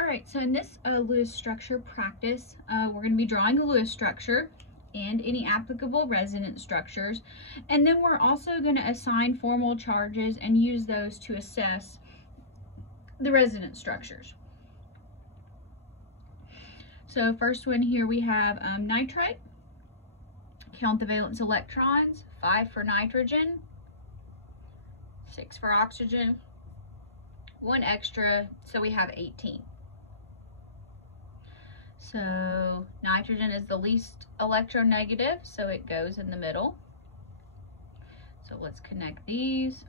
All right, so in this Lewis structure practice, we're going to be drawing a Lewis structure and any applicable resonance structures. And then we're also going to assign formal charges and use those to assess the resonance structures. So first one here we have nitrite. Count the valence electrons, 5 for nitrogen, 6 for oxygen, 1 extra, so we have 18. So nitrogen is the least electronegative, so it goes in the middle. So let's connect these.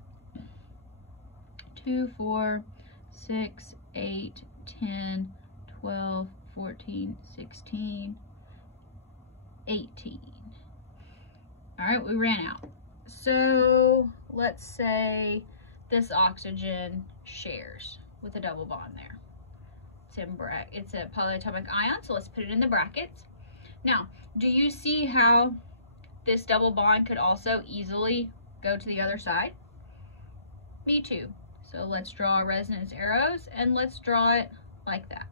2, 4, 6, 8, 10, 12, 14, 16, 18. All right, we ran out. So let's say this oxygen shares with a double bond there. It's a polyatomic ion, so let's put it in the brackets. Now, do you see how this double bond could also easily go to the other side? Me too. So let's draw resonance arrows and let's draw it like that.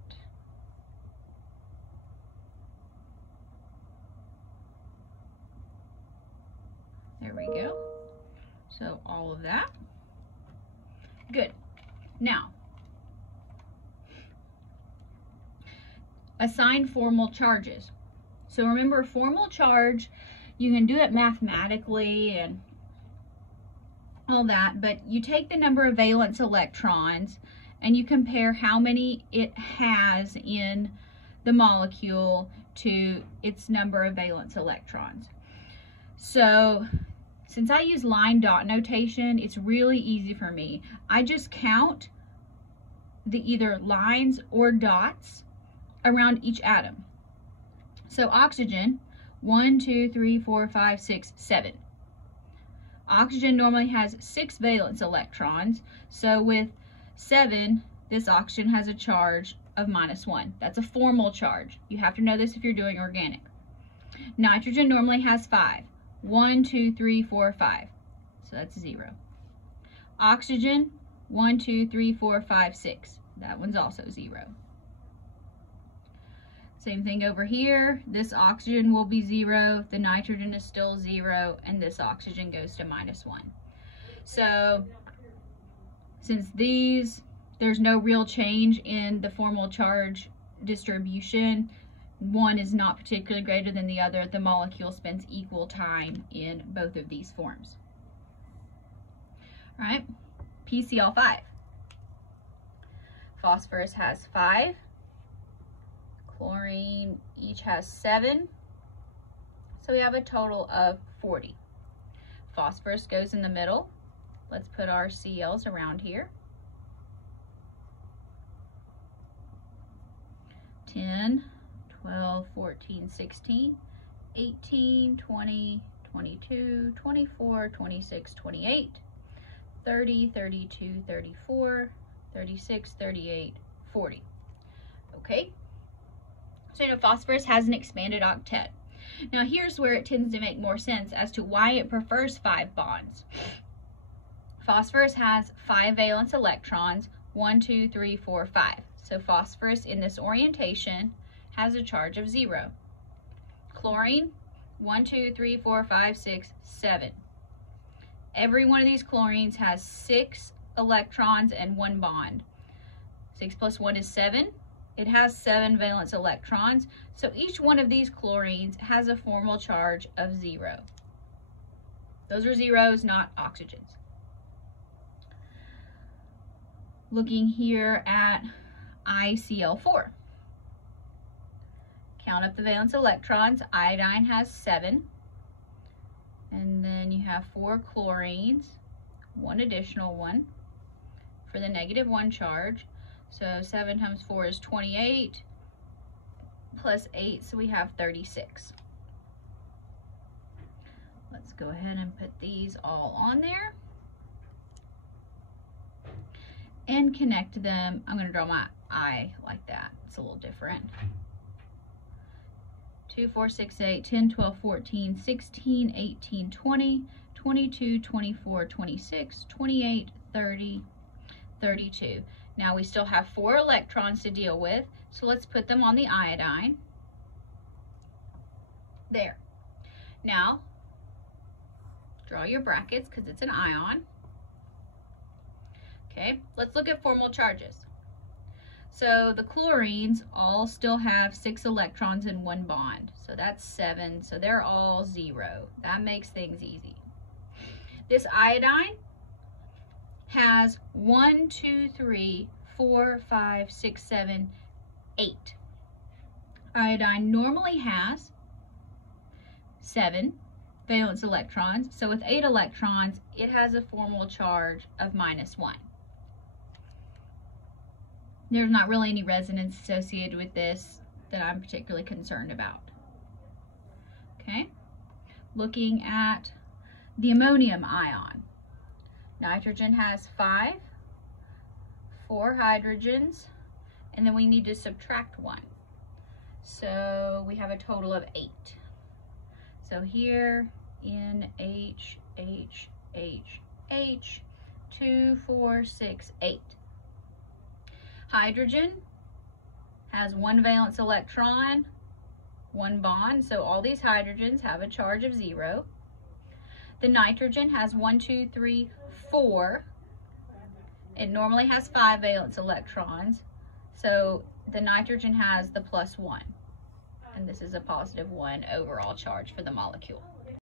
There we go. So all of that. Good. Now, assign formal charges. So remember, formal charge, you can do it mathematically and all that, but you take the number of valence electrons and you compare how many it has in the molecule to its number of valence electrons. So since I use line dot notation, it's really easy for me. I just count the either lines or dots around each atom. So oxygen, 1, 2, 3, 4, 5, 6, 7. Oxygen normally has 6 valence electrons, so with 7, this oxygen has a charge of -1. That's a formal charge. You have to know this if you're doing organic. Nitrogen normally has 5. 1, 2, 3, 4, 5. So that's 0. Oxygen, 1, 2, 3, 4, 5, 6. That one's also 0. Same thing over here. This oxygen will be 0, the nitrogen is still 0, and this oxygen goes to -1. So since there's no real change in the formal charge distribution, one is not particularly greater than the other, the molecule spends equal time in both of these forms. All right, PCl5. Phosphorus has 5. Chlorine each has 7. So we have a total of 40. Phosphorus goes in the middle. Let's put our Cl's around here. 10, 12, 14, 16, 18, 20, 22, 24, 26, 28, 30, 32, 34, 36, 38, 40. Okay? So you know phosphorus has an expanded octet. Now here's where it tends to make more sense as to why it prefers 5 bonds. Phosphorus has 5 valence electrons, 1, 2, 3, 4, 5. So phosphorus in this orientation has a charge of 0. Chlorine, 1, 2, 3, 4, 5, 6, 7. Every one of these chlorines has 6 electrons and 1 bond. 6 plus 1 is 7. It has 7 valence electrons, so each one of these chlorines has a formal charge of 0. Those are zeros, not oxygens. Looking here at ICl4. Count up the valence electrons. Iodine has 7. And then you have 4 chlorines, 1 additional one for the -1 charge. So 7 times 4 is 28, plus 8, so we have 36. Let's go ahead and put these all on there and connect them. I'm going to draw my eye like that. It's a little different. 2, 4, 6, 8, 10, 12, 14, 16, 18, 20, 22, 24, 26, 28, 30, 32. Now we still have 4 electrons to deal with, so let's put them on the iodine. There. Now, draw your brackets because it's an ion. Okay, let's look at formal charges. So the chlorines all still have 6 electrons in one bond. So that's 7, so they're all 0. That makes things easy. This iodine has 1, 2, 3, 4, 5, 6, 7, 8. Iodine normally has 7 valence electrons. So with 8 electrons, it has a formal charge of -1. There's not really any resonance associated with this that I'm particularly concerned about. Okay, looking at the ammonium ion. Nitrogen has 5, 4 hydrogens, and then we need to subtract 1. So we have a total of 8. So here, NH, H, H, H, 2, 4, 6, 8. Hydrogen has 1 valence electron, 1 bond, so all these hydrogens have a charge of 0. The nitrogen has 1, 2, 3, 4. It normally has 5 valence electrons, so the nitrogen has the +1. And this is a +1 overall charge for the molecule.